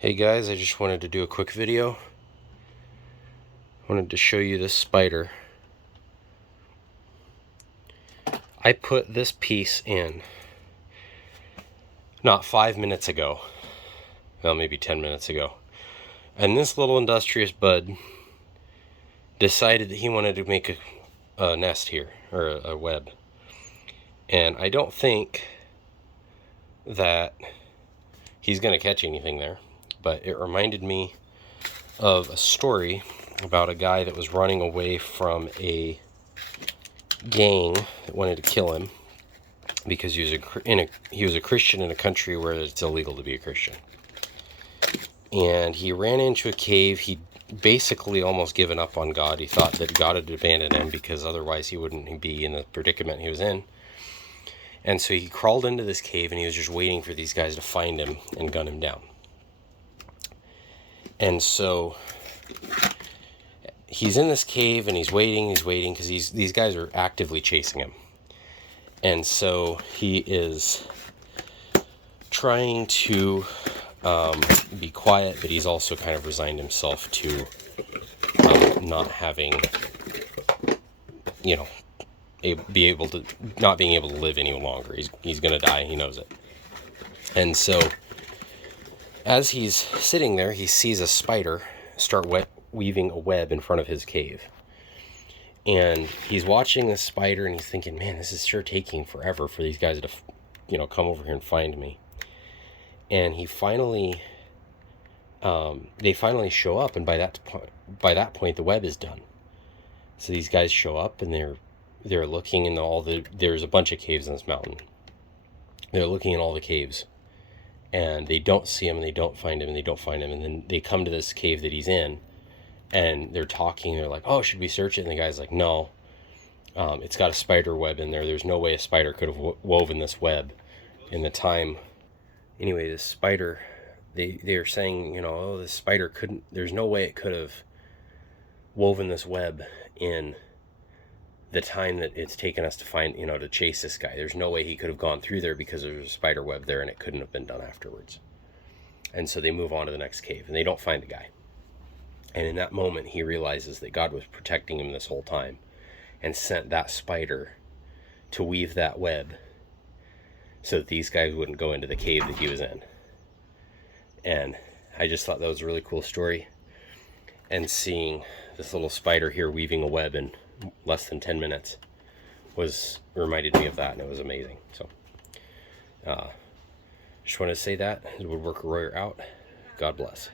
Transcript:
Hey guys, I just wanted to do a quick video. Wanted to show you this spider. I put this piece in not 5 minutes ago, well maybe 10 minutes ago, and this little industrious bud decided that he wanted to make a nest here, or a web. And I don't think that he's gonna catch anything there, but it reminded me of a story about a guy that was running away from a gang that wanted to kill him because he was a Christian in a country where it's illegal to be a Christian. And he ran into a cave. He'd basically almost given up on God. He thought that God had abandoned him because otherwise he wouldn't be in the predicament he was in. And so he crawled into this cave and he was just waiting for these guys to find him and gun him down. And so he's in this cave and he's waiting because these guys are actively chasing him. And so he is trying to be quiet, but he's also kind of resigned himself to not having, not being able to live any longer. He's going to die. He knows it. And so as he's sitting there, he sees a spider start weaving a web in front of his cave. And he's watching this spider and he's thinking, man, this is sure taking forever for these guys to, come over here and find me. And he finally, they finally show up, and by that point, the web is done. So these guys show up and they're looking in there's a bunch of caves in this mountain. They're looking in all the caves, and they don't see him, and they don't find him, and they don't find him, and then they come to this cave that he's in. And they're talking, they're like, oh, should we search it? And the guy's like, no, it's got a spider web in there. There's no way a spider could have woven this web in the time. Anyway, this spider, they're saying, oh, this spider there's no way it could have woven this web in the time that it's taken us to find, to chase this guy. There's no way he could have gone through there because there's a spider web there and it couldn't have been done afterwards. And so they move on to the next cave and they don't find the guy. And in that moment, he realizes that God was protecting him this whole time and sent that spider to weave that web so that these guys wouldn't go into the cave that he was in. And I just thought that was a really cool story. And seeing this little spider here weaving a web in less than 10 minutes reminded me of that, and it was amazing. So, just wanted to say that. Woodworker Royer out. God bless.